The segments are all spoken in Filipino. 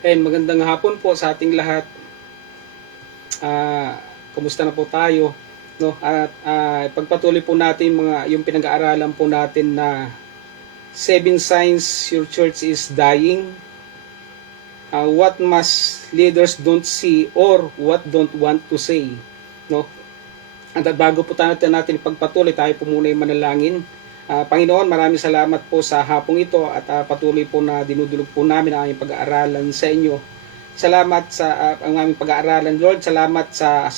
And magandang hapon po sa ating lahat. Kumusta na po tayo? No? At pagpatuloy po natin yung pinag-aaralan po natin na 7 signs your church is dying. What must leaders don't see or what don't want to say. No? At bago po natin ipagpatuloy, tayo po muna yung manalangin. Panginoon, maraming salamat po sa hapong ito at patuloy po na dinudulog po namin ang aming pag-aaralan sa inyo. Salamat sa ang aming pag-aaralan, Lord. Salamat sa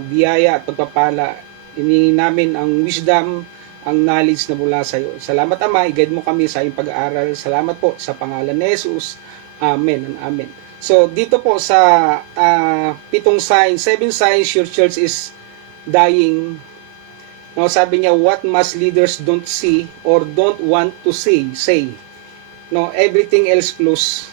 biyaya at pagpapala. Hinihingi namin ang wisdom, ang knowledge na mula sa iyo. Salamat, Ama. I-guide mo kami sa aming pag-aaral. Salamat po sa pangalan ni Jesus. Amen and amen. So, dito po sa 7 signs your church is dying. Now, sabi niya, what must leaders don't see or don't want to say. No, everything else flows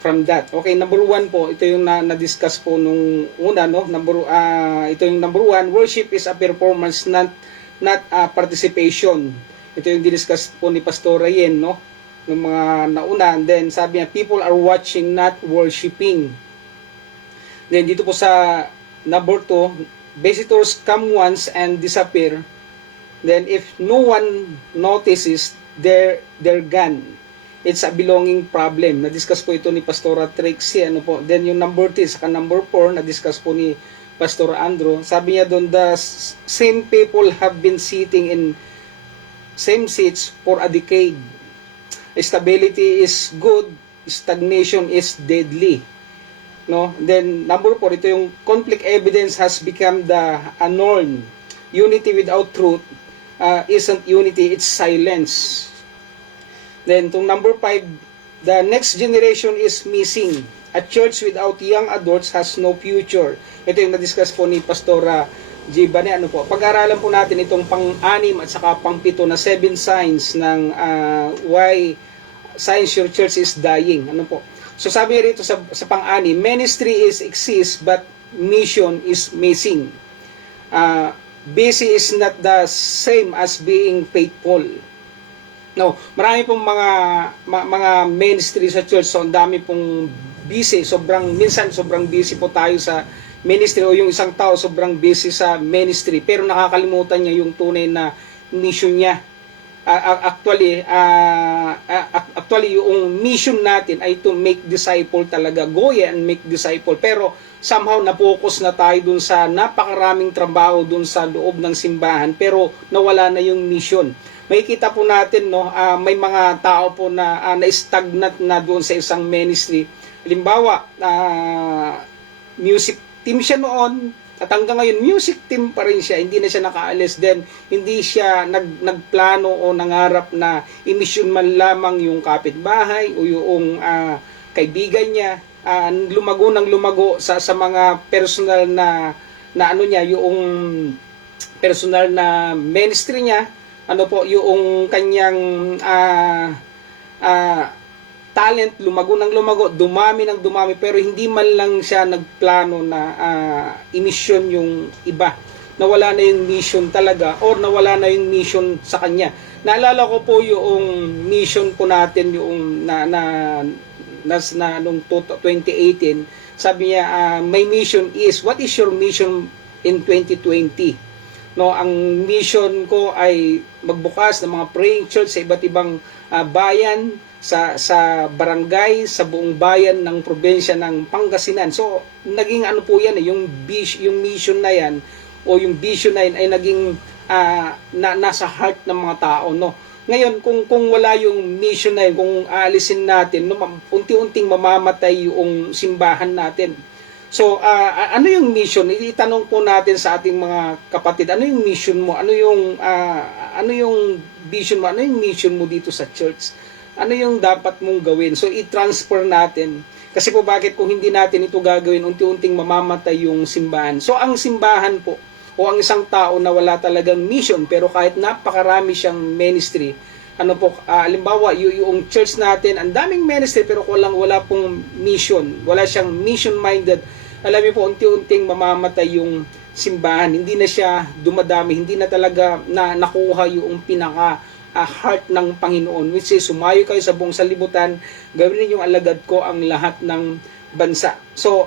from that. Okay, number 1 po, ito yung na-discuss po nung una, no? Ito yung number 1, worship is a performance, not a participation. Ito yung discuss po ni Pastor Ryan, no? Yung mga nauna. And then, sabi niya, people are watching, not worshiping. Then, dito po sa number 2, visitors come once and disappear. Then if no one notices, they're gone. It's a belonging problem. Na-discuss po ito ni Pastora Trixie. Then yung number 3, saka number 4, na-discuss po ni Pastor Andrew. Sabi niya doon, the same people have been sitting in same seats for a decade. Stability is good, stagnation is deadly. No? Then number 4, ito yung conflict evidence has become the norm. Unity without truth isn't unity, it's silence. Then itong number 5, the next generation is missing. A church without young adults has no future. Ito yung na-discuss po ni Pastora G. Bane. Pag-aralan po natin itong pang-6 at saka pang-7 na 7 signs ng why signs your church is dying. So sabi niya rito sa pang-6, ministry is exists but mission is missing. Busy is not the same as being faithful. No, marami pong mga ministry sa church, so ang dami pong busy, minsan sobrang busy po tayo sa ministry, o yung isang tao sobrang busy sa ministry pero nakakalimutan niya yung tunay na mission niya. Actually yung mission natin ay to make disciple talaga, go and make disciple, pero somehow na-focus na tayo dun sa napakaraming trabaho dun sa loob ng simbahan pero nawala na yung mission. Makikita po natin, no, may mga tao po na na-stagnant na doon sa isang ministry. Halimbawa, music team siya noon, at hanggang ngayon, music team pa rin siya, hindi na siya nakaalis. Then, hindi siya nagplano o nangarap na imisyon man lamang yung kapitbahay o yung kaibigan niya. Lumago ng lumago sa mga personal na yung personal na ministry niya. Yung kanyang talent, lumago ng lumago, dumami ng dumami, pero hindi man lang siya nagplano na imisyon yung iba. Nawala na yung mission talaga, or nawala na yung mission sa kanya. Naalala ko po yung mission po natin, yung noong 2018, sabi niya, my mission is, what is your mission in 2020? No, ang mission ko ay magbukas ng mga praying church sa iba't ibang bayan, sa barangay, sa buong bayan ng probinsya ng Pangasinan. So, naging po yan, yung mission na yan, o yung vision na yan ay naging nasa heart ng mga tao, no. Ngayon, kung wala yung mission na yan, kung aalisin natin, no, unti-unting mamamatay yung simbahan natin. So, ano yung mission? Itanong po natin sa ating mga kapatid, ano yung mission mo? Ano yung vision mo? Ano yung mission mo dito sa church? Ano yung dapat mong gawin? So, i-transfer natin. Kasi po bakit kung hindi natin ito gagawin, unti-unting mamamatay yung simbahan. So, ang simbahan po, o ang isang tao na wala talagang mission, pero kahit napakarami siyang ministry, halimbawa, yung church natin, ang daming ministry, pero wala pong mission. Wala siyang mission-minded. Alam niyo po, unti-unting mamamatay yung simbahan. Hindi na siya dumadami. Hindi na talaga nakuha yung pinaka heart ng Panginoon, which is sumayo kayo sa buong sanlibutan, gawin ninyong alagad ko ang lahat ng bansa. So,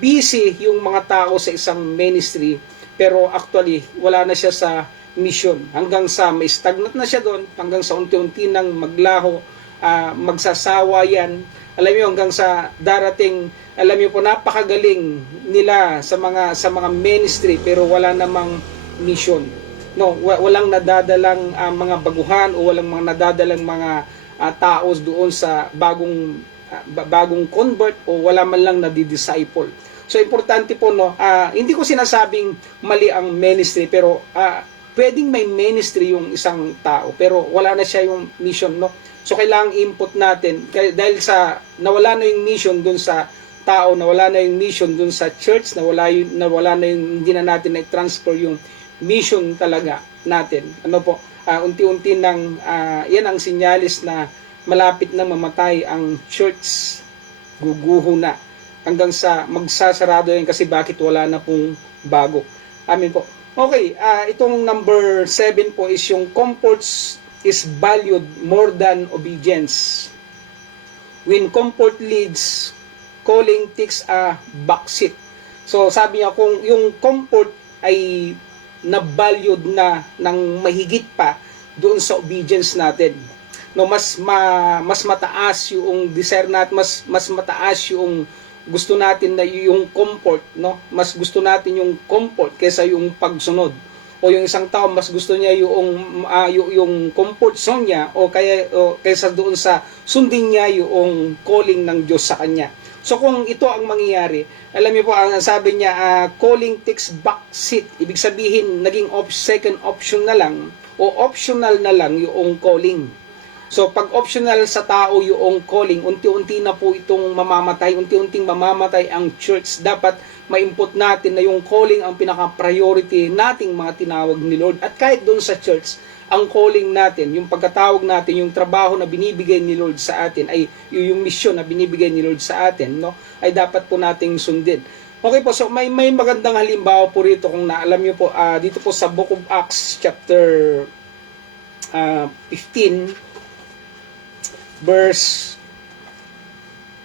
busy yung mga tao sa isang ministry, pero actually, wala na siya sa mission. Hanggang sa may stagnant na siya doon, hanggang sa unti-unti nang maglaho, magsasawa yan. Alam niyo, hanggang sa darating, alam niyo po, napakagaling nila sa mga ministry, pero wala namang mission. No, walang nadadalang mga baguhan o walang mga nadadalang mga tao doon sa bagong convert o wala man lang nadidisciple. So importante po, no, hindi ko sinasabing mali ang ministry, pero pwedeng may ministry yung isang tao pero wala na siya yung mission, no. So kailangang input natin dahil sa nawala na yung mission doon sa tao, nawala na yung mission doon sa church, nawala na yung hindi na natin na-transfer yung mission talaga natin. Ano po, unti-unti nang yan ang sinyalis na malapit na mamatay ang church, guguho na hanggang sa magsasarado yan kasi bakit wala na pong bago. Amin po. Okay, itong number 7 po is yung comforts is valued more than obedience. When comfort leads, calling takes a backseat. So sabi niya kung yung comfort ay na-valued na ng mahigit pa doon sa obedience natin. No, mas mataas yung desire natin, mas mataas yung gusto natin na yung comfort, no? Mas gusto natin yung comfort kaysa yung pagsunod. O yung isang tao mas gusto niya yung comfort zone niya kaysa doon sa sundin niya yung calling ng Diyos sa kanya. So kung ito ang mangyayari, alam niyo po, ang sabi niya, calling takes back seat. Ibig sabihin, naging second option na lang o optional na lang yung calling. So pag optional sa tao yung calling, unti-unti na po itong mamamatay, unti-unting mamamatay ang church. Dapat ma-input natin na yung calling ang pinaka-priority nating mga tinawag ni Lord. At kahit doon sa church, ang calling natin, yung pagkatawag natin, yung trabaho na binibigay ni Lord sa atin, ay yung mission na binibigay ni Lord sa atin, no, ay dapat po nating sundin. Okay po, so may magandang halimbawa po rito kung naalam niyo po, dito po sa Book of Acts chapter 15 verse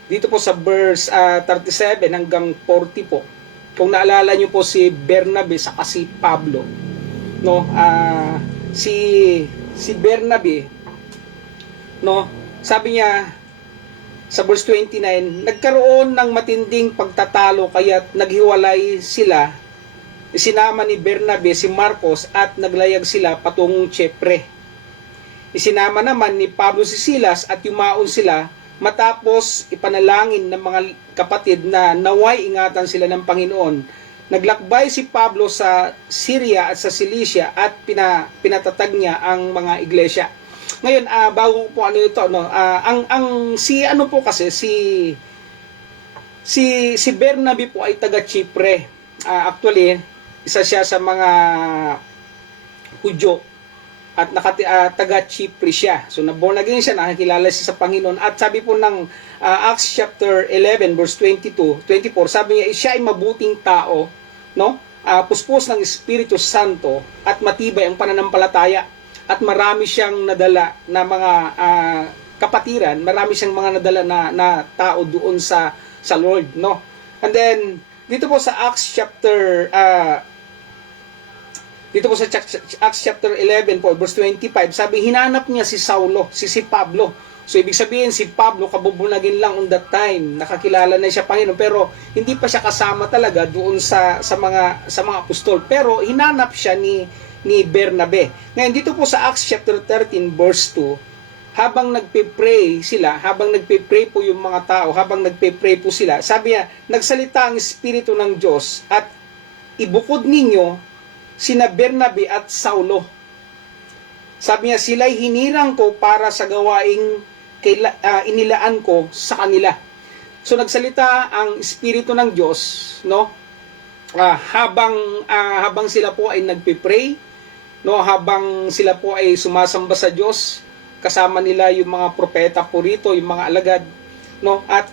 dito po sa verse 37 hanggang 40 po. Kung naalala niyo po si Bernabe sa si Pablo, no, si Bernabe, no, sabi niya sa verse 29, nagkaroon ng matinding pagtatalo kaya't naghiwalay sila. Isinama ni Bernabe si Marcos at naglayag sila patungong Chipre. Isinama naman ni Pablo si Silas at yumaon sila matapos ipanalangin ng mga kapatid na naway ingatan sila ng Panginoon. Naglakbay si Pablo sa Syria at sa Cilicia at pinatatag niya ang mga iglesia. Ngayon, bago po ano ito, no, si Bernabe po ay taga Chipre. Actually, isa siya sa mga Hudyo at taga Chipre siya. So naborn again siya, nakakilala siya sa Panginoon. At sabi po ng Acts chapter 11 verse 22, 24, sabi niya, siya ay mabuting tao, no? Puspos ng Espiritu Santo at matibay ang pananampalataya. At marami siyang nadala na mga kapatiran, marami siyang mga nadala na tao doon sa Lord, no? And then dito po sa Acts chapter Acts chapter 11 po, verse 25, sabi, hinanap niya si Saulo, si Pablo. So, ibig sabihin, si Pablo, kabubunagin lang on that time, nakakilala na siya Panginoon, pero hindi pa siya kasama talaga doon sa mga apostol. Pero, hinanap siya ni Bernabe. Ngayon, dito po sa Acts chapter 13, verse 2, habang nagpe-pray sila, habang nagpe-pray po yung mga tao, habang nagpe-pray po sila, sabi niya, nagsalita ang Espiritu ng Diyos at ibukod ninyo sina Bernabe at Saulo. Sabi niya, sila'y hinirang ko para sa gawaing inilaan ko sa kanila. So nagsalita ang Espiritu ng Diyos, no? Habang sila po ay nagpe-pray, no, habang sila po ay sumasamba sa Diyos, kasama nila yung mga propeta po rito, yung mga alagad, no? At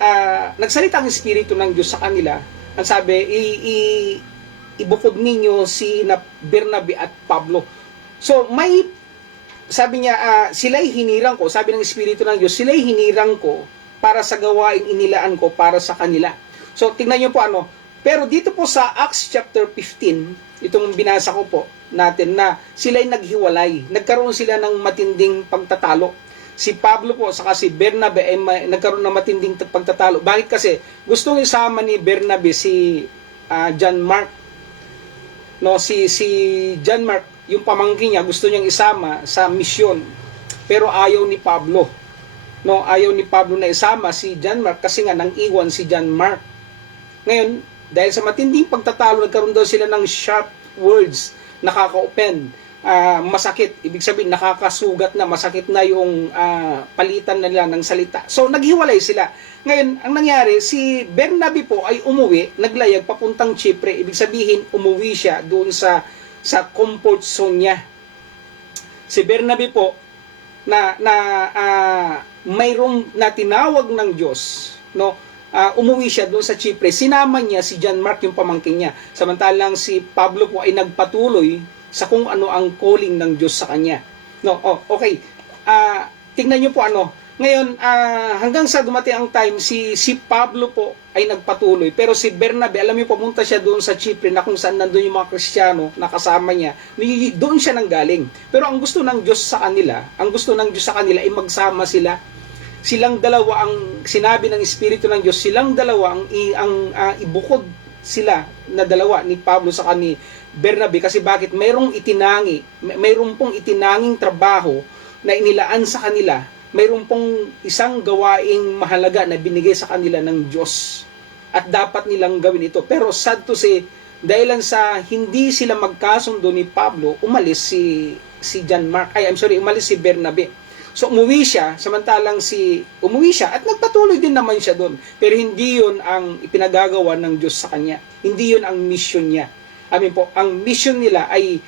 nagsalita ang Espiritu ng Diyos sa kanila. Ang sabi, ibukod ninyo si Bernabe at Pablo. So may sabi niya, sila'y hinirang ko, sabi ng Espiritu ng Diyos, sila'y hinirang ko para sa gawaing inilaan ko para sa kanila. So, tingnan niyo po pero dito po sa Acts chapter 15, itong binasa ko po natin na sila'y naghiwalay. Nagkaroon sila ng matinding pagtatalo. Si Pablo po saka si Bernabe ay nagkaroon ng matinding pagtatalo. Bakit kasi? Gustong isama ni Bernabe si John Mark. No, si John Mark, yung pamangkin niya, gusto niyang isama sa misyon. Pero ayaw ni Pablo. No, ayaw ni Pablo na isama si John Mark kasi nga nang iwan si John Mark. Ngayon, dahil sa matinding pagtatalo, nagkaroon daw sila ng sharp words, nakaka-open, masakit, ibig sabihin nakakasugat na, masakit na yung palitan nila ng salita. So, naghiwalay sila. Ngayon, ang nangyari, si Bernabe po ay umuwi, naglayag papuntang Chipre, ibig sabihin, umuwi siya doon sa comfort zone niya. Si Bernabe po, mayroong na tinawag ng Diyos, no? Umuwi siya doon sa Chipre, sinama niya si John Mark, yung pamangkin niya. Samantalang si Pablo po ay nagpatuloy sa kung ano ang calling ng Diyos sa kanya. No, okay. Tingnan niyo po Ngayon, hanggang sa dumating ang time, si Pablo po ay nagpatuloy. Pero si Bernabe, alam niyo, pumunta siya doon sa Chipre na kung saan nandun yung mga Kristiyano na kasama niya. Doon siya nanggaling. Pero ang gusto ng Diyos sa kanila, ay magsama sila. Silang dalawa ang sinabi ng Espiritu ng Diyos, silang dalawa ang ibukod sila na dalawa ni Pablo sa ni Bernabe. Kasi bakit? Mayroong pong itinanging trabaho na inilaan sa kanila. Mayroon pong isang gawaing mahalaga na binigay sa kanila ng Diyos. At dapat nilang gawin ito. Pero sad to say, dahilan sa hindi sila magkasundo ni Pablo, umalis umalis si Bernabe. So umuwi siya, samantalang umuwi siya at nagpatuloy din naman siya doon. Pero hindi yun ang ipinagagawa ng Diyos sa kanya. Hindi yun ang mission niya. Ang mission nila ay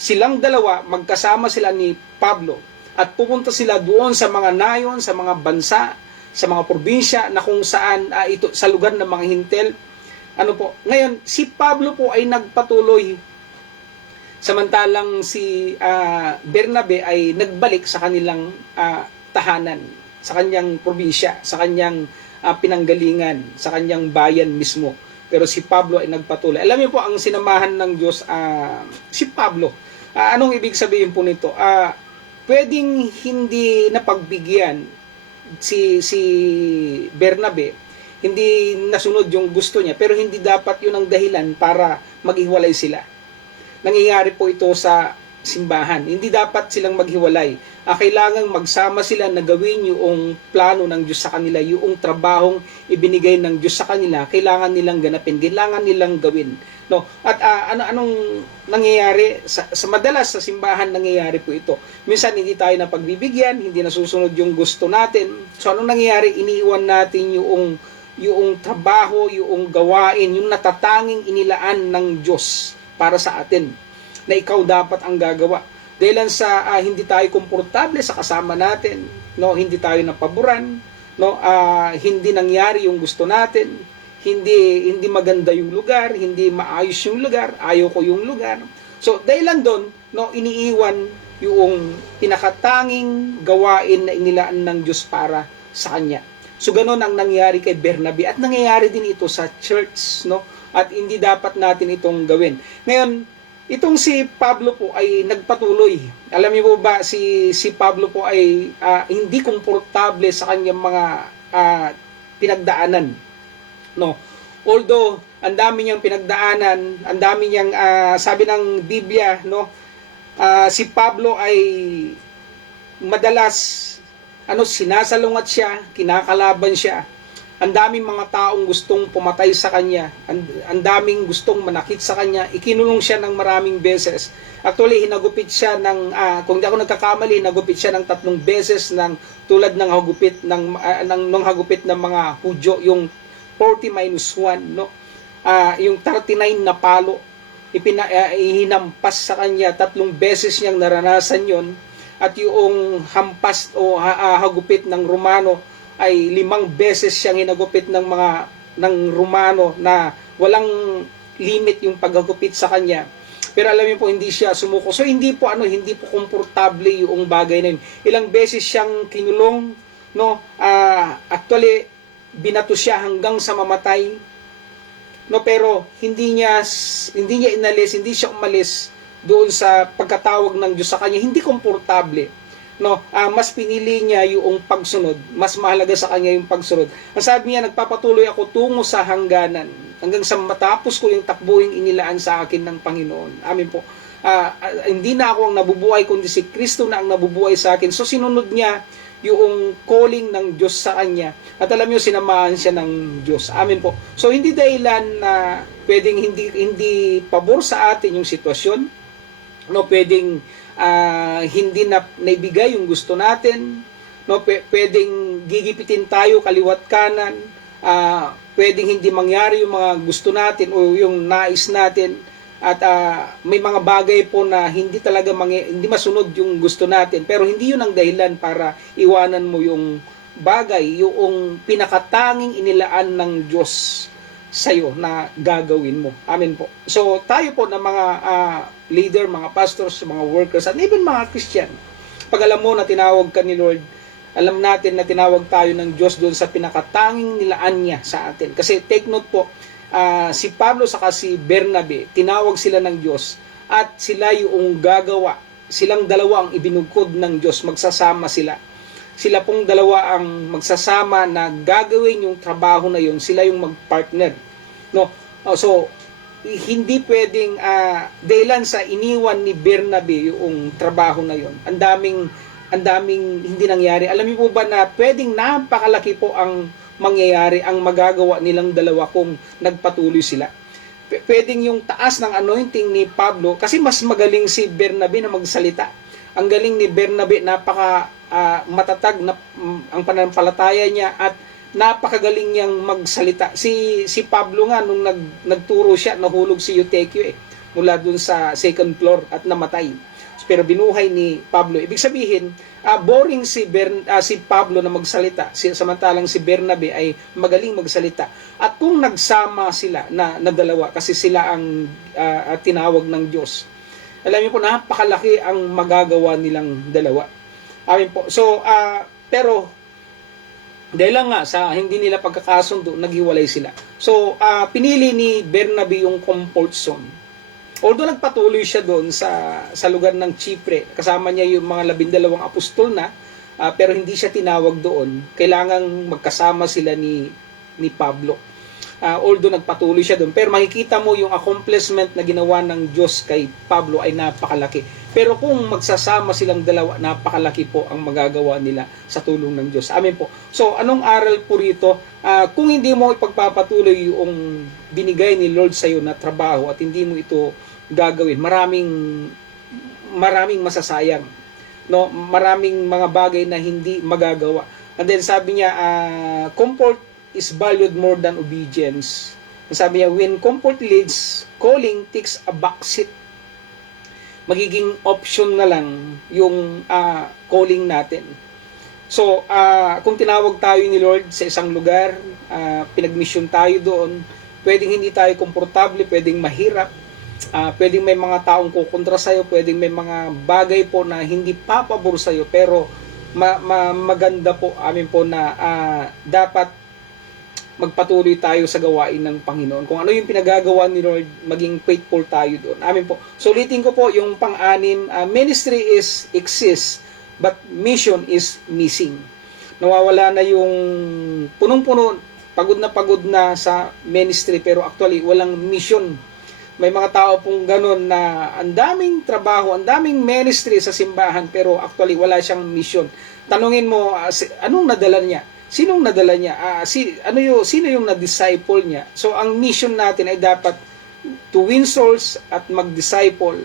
silang dalawa, magkasama sila ni Pablo at pupunta sila doon sa mga nayon, sa mga bansa, sa mga probinsya na kung saan ito sa lugar ng mga hintel. Ngayon, si Pablo po ay nagpatuloy. Samantalang si Bernabe ay nagbalik sa kanilang tahanan, sa kanyang probinsya, sa kanyang pinanggalingan, sa kanyang bayan mismo. Pero si Pablo ay nagpatuloy. Alam niyo po, ang sinamahan ng Diyos, si Pablo. Anong ibig sabihin po nito? Pwedeng hindi napagbigyan si Bernabe, hindi nasunod yung gusto niya, pero hindi dapat yun ang dahilan para maghiwalay sila. Nangyayari po ito sa simbahan. Hindi dapat silang maghiwalay. Kailangang magsama sila na gawin yung plano ng Diyos sa kanila, yung trabahong ibinigay ng Diyos sa kanila, kailangan nilang ganapin, kailangan nilang gawin. No? At anong nangyayari? Sa madalas sa simbahan nangyayari po ito. Minsan hindi tayo napagbibigyan, hindi nasusunod yung gusto natin. So anong nangyayari? Iniiwan natin yung trabaho, yung gawain, yung natatanging inilaan ng Diyos para sa atin, na ikaw dapat ang gagawa. Dahil sa hindi tayo komportable sa kasama natin, no, hindi tayo napaboran, no, hindi nangyari yung gusto natin, hindi maganda yung lugar, hindi maayos yung lugar, ayaw ko yung lugar. So dahilan doon, no, iniiwan yung pinakatanging gawain na inilaan ng Diyos para sa kanya. So ganoon ang nangyari kay Bernabe at nangyayari din ito sa church, no? At hindi dapat natin itong gawin. Ngayon, itong si Pablo po ay nagpatuloy. Alam niyo po ba, si Pablo po ay hindi komportable sa kanyang mga pinagdaanan. No? Although, ang dami niyang pinagdaanan, ang dami niyang, sabi ng Biblia, no? Si Pablo ay madalas, sinasalungat siya, kinakalaban siya. Ang daming mga taong gustong pumatay sa kanya. Ang daming gustong manakit sa kanya. Ikinulong siya ng maraming beses. Actually, hinagupit siya kung di ako nagkakamali, hinagupit siya ng 3 beses tulad ng hagupit ng hagupit ng mga Hudyo, yung 40-1, no? Yung 39 na palo. Hinampas sa kanya, 3 beses niyang naranasan yon. At yung hampas o hagupit ng Romano ay 5 beses siyang hinagupit ng Romano na walang limit yung paghagupit sa kanya. Pero alam niyo po, hindi siya sumuko. So hindi po hindi po komportable yung bagay na yun. Ilang beses siyang kinulong, no? Actually binato siya hanggang sa mamatay. No, pero hindi niya inalis, hindi siya umalis doon sa pagkatawag ng Diyos sa kanya. Hindi komportable. No, mas pinili niya yung pagsunod. Mas mahalaga sa kanya yung pagsunod. Ang sabi niya, nagpapatuloy ako tungo sa hangganan hanggang sa matapos ko yung takbuhing inilaan sa akin ng Panginoon. Amin po. Hindi na ako ang nabubuhay, kundi si Kristo na ang nabubuhay sa akin. So sinunod niya yung calling ng Diyos sa kanya. At alam niyo, sinamahan siya ng Diyos. Amin po. So hindi dahilan na pwedeng hindi pabor sa atin yung sitwasyon. No, pwedeng hindi na naibigay yung gusto natin. No, pwedeng gigipitin tayo kaliwat kanan. Pwedeng hindi mangyari yung mga gusto natin o yung nais natin. At may mga bagay po na hindi talaga hindi masunod yung gusto natin, pero hindi yun ang dahilan para iwanan mo yung bagay, yung pinakatanging inilaan ng Diyos sa'yo na gagawin mo. Amen po. So tayo po na mga leader, mga pastors, mga workers, at even mga Christian, pag alam mo na tinawag ka ni Lord, alam natin na tinawag tayo ng Diyos doon sa pinakatanging nilaan niya sa atin. Kasi take note po, si Pablo saka si Bernabe, tinawag sila ng Diyos at sila yung gagawa. Silang dalawa ang ibinugkod ng Diyos, magsasama sila. Sila pong dalawa ang magsasama na gagawin yung trabaho na yun, sila yung magpartner. No? So, hindi pwedeng dahilan sa iniwan ni Bernabe yung trabaho na yun. Ang daming hindi nangyari. Alam niyo po ba na pwedeng napakalaki po ang mangyayari, ang magagawa nilang dalawa kung nagpatuloy sila. Pwedeng yung taas ng anointing ni Pablo, kasi mas magaling si Bernabe na magsalita. Ang galing ni Bernabe, napaka matatag na ang pananampalataya niya at napakagaling niyang magsalita. Si Pablo nga nung nagturo siya, nahulog si Eutychio mula dun sa second floor at namatay. Pero binuhay ni Pablo. Ibig sabihin, boring si Pablo na magsalita, samantalang si Bernabe ay magaling magsalita. At kung nagsama sila na dalawa, kasi sila ang tinawag ng Diyos, alam niyo po, napakalaki ang magagawa nilang dalawa. Amin po. So, pero dahil lang nga sa hindi nila pagkakasundo, naghiwalay sila. So, pinili ni Bernabe yung comfort zone. Although nagpatuloy siya doon sa lugar ng Chipre, kasama niya yung mga 12 apostol na, pero hindi siya tinawag doon. Kailangang magkasama sila ni Pablo. Although nagpatuloy siya doon, pero makikita mo yung accomplishment na ginawa ng Diyos kay Pablo ay napakalaki. Pero kung magsasama silang dalawa, napakalaki po ang magagawa nila sa tulong ng Diyos. Amen po. So, anong aral po rito? Kung hindi mo ipagpapatuloy yung binigay ni Lord sa iyo na trabaho at hindi mo ito gagawin, maraming masasayang. No, maraming mga bagay na hindi magagawa. And then sabi niya, comfort is valued more than obedience. Sabi niya, when comfort leads, calling takes a backseat. Magiging option na lang yung calling natin. So, kung tinawag tayo ni Lord sa isang lugar, pinag-mission tayo doon, pwedeng hindi tayo komportable, pwedeng mahirap, pwedeng may mga taong kukontra sa'yo, pwedeng may mga bagay po na hindi papabor sa'yo, pero maganda po, amin po na dapat magpatuloy tayo sa gawain ng Panginoon. Kung ano yung pinagagawa ni Lord, maging faithful tayo doon. Amin po. So, ulitin ko po yung pang-anim, ministry exists, but mission is missing. Nawawala na yung punong-puno, pagod na sa ministry, pero actually walang mission. May mga tao pong ganun na ang daming trabaho, ang daming ministry sa simbahan, pero actually wala siyang mission. Tanungin mo, anong nadala niya? Sinong nadala niya? Sino yung na-disciple niya? So, ang mission natin ay dapat to win souls at mag-disciple.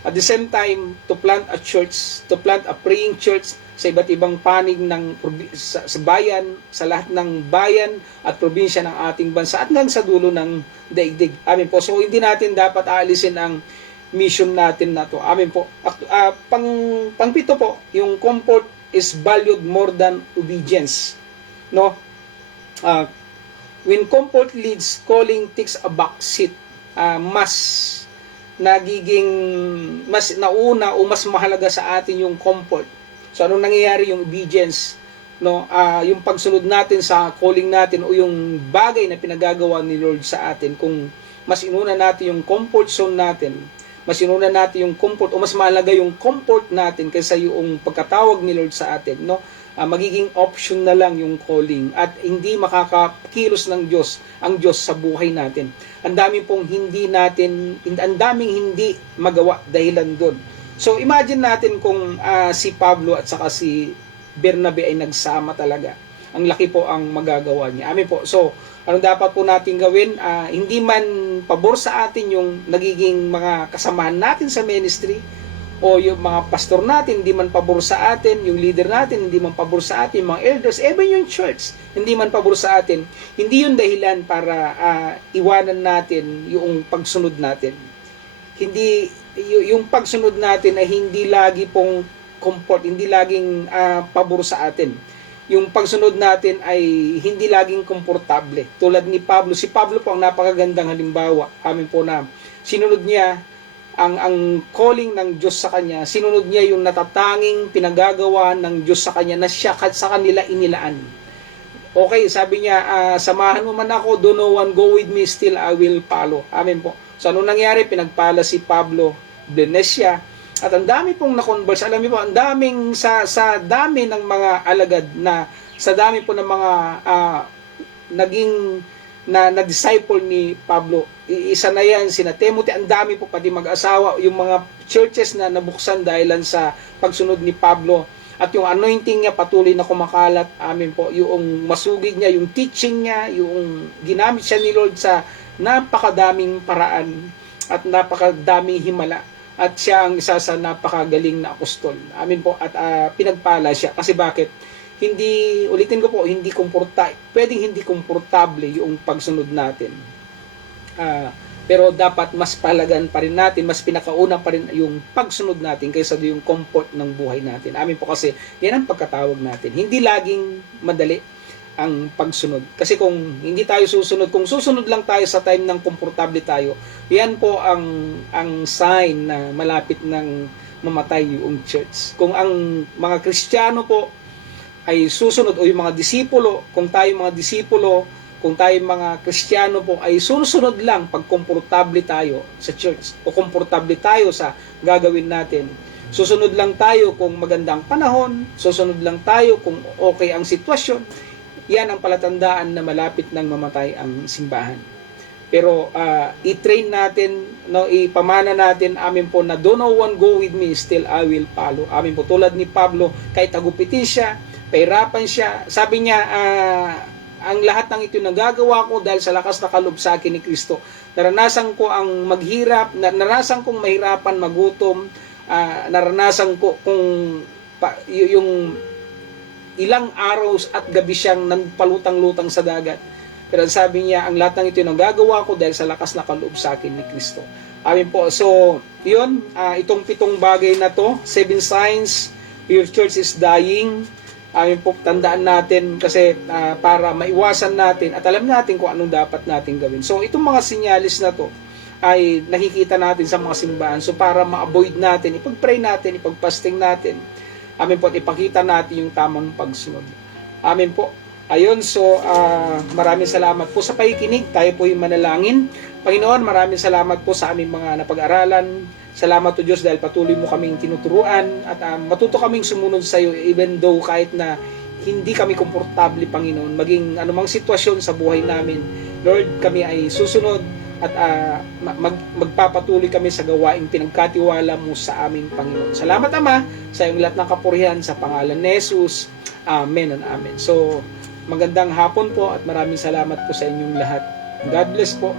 At the same time, to plant a church, to plant a praying church sa iba't ibang panig sa bayan, sa lahat ng bayan at probinsya ng ating bansa at hanggang sa dulo ng daigdig. Amin po. So, hindi natin dapat aalisin ang mission natin na to. Amin po. Pang-pito po, yung comfort is valued more than obedience. No? When comfort leads, calling takes a back seat. nagiging mas nauna o mas mahalaga sa atin yung comfort. So anong nangyayari? Yung obedience, no? Yung pagsunod natin sa calling natin o yung bagay na pinagagawa ni Lord sa atin, kung mas inuna natin yung comfort zone natin, mas inuna natin yung comfort o mas mahalaga yung comfort natin kaysa yung pagkatawag ni Lord sa atin, no? Magiging option na lang yung calling at hindi makakakilos ng Diyos, ang Diyos sa buhay natin. Ang daming hindi magawa dahilan doon. So imagine natin kung si Pablo at saka si Bernabe ay nagsama talaga. Ang laki po ang magagawa niya. Amen po. So ano dapat po natin gawin? Hindi man pabor sa atin yung nagiging mga kasamahan natin sa ministry, o yung mga pastor natin, hindi man pabor sa atin, yung leader natin, hindi man pabor sa atin, mga elders, even yung church, hindi man pabor sa atin, hindi yun dahilan para iwanan natin yung pagsunod natin. Hindi, yung pagsunod natin ay hindi lagi pong comfort, hindi laging pabor sa atin. Yung pagsunod natin ay hindi laging komportable. Tulad ni Pablo, si Pablo po ang napakagandang halimbawa. Amin po na sinunod niya ang calling ng Diyos sa kanya, sinunod niya yung natatanging pinagagawa ng Diyos sa kanya na siya sa kanila inilaan. Okay, sabi niya, samahan mo man ako, do no one go with me, still I will follow. Amen po. So ano nangyari? Pinagpala si Pablo, bless siya, at ang dami pong na-converse. Alam niyo po, ang daming, sa dami ng mga alagad na, sa dami po ng mga naging na-disciple ni Pablo. Isa na yan, sina Timothy, ang dami po pati mag-asawa, yung mga churches na nabuksan dahilan sa pagsunod ni Pablo. At yung anointing niya patuloy na kumakalat. Amin po. Yung masugid niya, yung teaching niya, yung ginamit siya ni Lord sa napakadaming paraan at napakadaming himala. At siya ang isa sa napakagaling na apostol. Amin po. At pinagpala siya. Kasi bakit? Hindi, ulitin ko po, pwedeng hindi komportable yung pagsunod natin. Pero dapat mas palagan pa rin natin, mas pinakauna pa rin yung pagsunod natin kaysa yung comfort ng buhay natin. Amin po, kasi yan ang pagkatawag natin. Hindi laging madali ang pagsunod. Kasi kung hindi tayo susunod, kung susunod lang tayo sa time ng komportable tayo, yan po ang sign na malapit ng mamatay yung church. Kung ang mga Kristiyano po ay susunod, o yung mga disipulo, kung tayo mga disipulo, kung tayo mga Kristiyano po ay susunod lang pag komportable tayo sa church o komportable tayo sa gagawin natin. Susunod lang tayo kung magandang panahon, susunod lang tayo kung okay ang sitwasyon. Yan ang palatandaan na malapit nang mamatay ang simbahan. Pero i-train natin, no, ipamana natin, amin po, na do no one go with me, still I will follow. Amin po, tulad ni Pablo, kahit tagupitin siya, pahirapan siya, sabi niya, ang lahat ng ito nagagawa ko dahil sa lakas na kaloob sa akin ni Kristo. Naranasan ko ang maghirap, naranasan kong mahirapan, magutom, naranasan ko yung ilang araw at gabi siyang nagpalutang-lutang sa dagat. Pero sabi niya, ang lahat ng ito nagagawa ko dahil sa lakas na kaloob sa akin ni Kristo. Amin po. So, yun, itong 7 bagay na to, 7 signs your church is dying. Amin po, tandaan natin kasi para maiwasan natin at alam natin kung anong dapat natin gawin. So, itong mga sinyalis na to ay nakikita natin sa mga simbahan. So, para ma-avoid natin, ipag-pray natin, ipag-fasting natin. Amin po, at ipakita natin yung tamang pagsunod. Amin po. Ayun, so maraming salamat po sa pakikinig. Tayo po yung manalangin. Panginoon, maraming salamat po sa aming mga napag-aralan. Salamat to Diyos dahil patuloy mo kaming tinuturuan at matuto kaming sumunod sa iyo even though kahit na hindi kami komportable, Panginoon, maging anumang sitwasyon sa buhay namin. Lord, kami ay susunod at magpapatuloy kami sa gawaing pinagkatiwala mo sa aming Panginoon. Salamat, Ama, sa iyong lahat ng kapurihan sa pangalan ni Jesus. Amen and amen. So, magandang hapon po at maraming salamat po sa inyong lahat. God bless po.